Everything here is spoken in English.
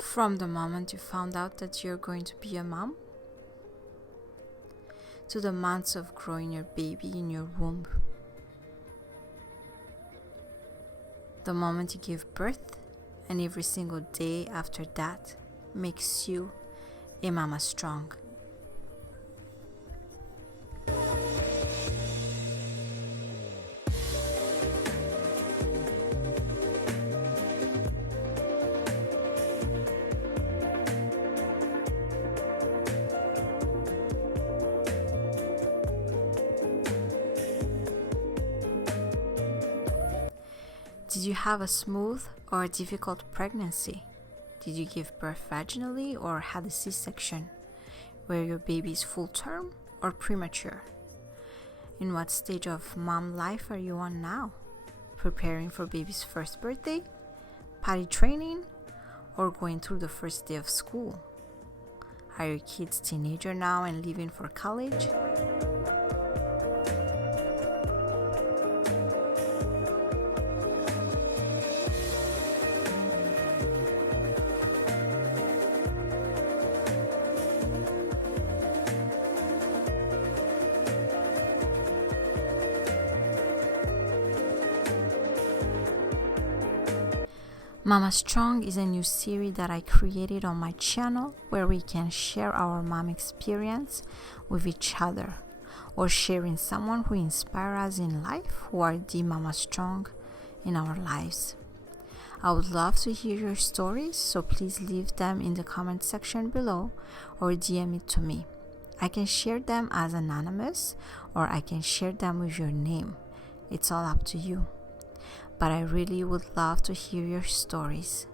From the moment you found out that you're going to be a mom, to the months of growing your baby in your womb, the moment you give birth, and every single day after that makes you a mamastrong. Did you have a smooth or a difficult pregnancy? Did you give birth vaginally or had a C-section? Were your babies full term or premature? In what stage of mom life are you on now? Preparing for baby's first birthday, potty training, or going through the first day of school? Are your kids teenager now and leaving for college? Mamastrong is a new series that I created on my channel where we can share our mom experience with each other, or sharing someone who inspires us in life who are the mamastrong in our lives. I would love to hear your stories, so please leave them in the comment section below or DM it to me. I can share them as anonymous or I can share them with your name. It's all up to you. But I really would love to hear your stories.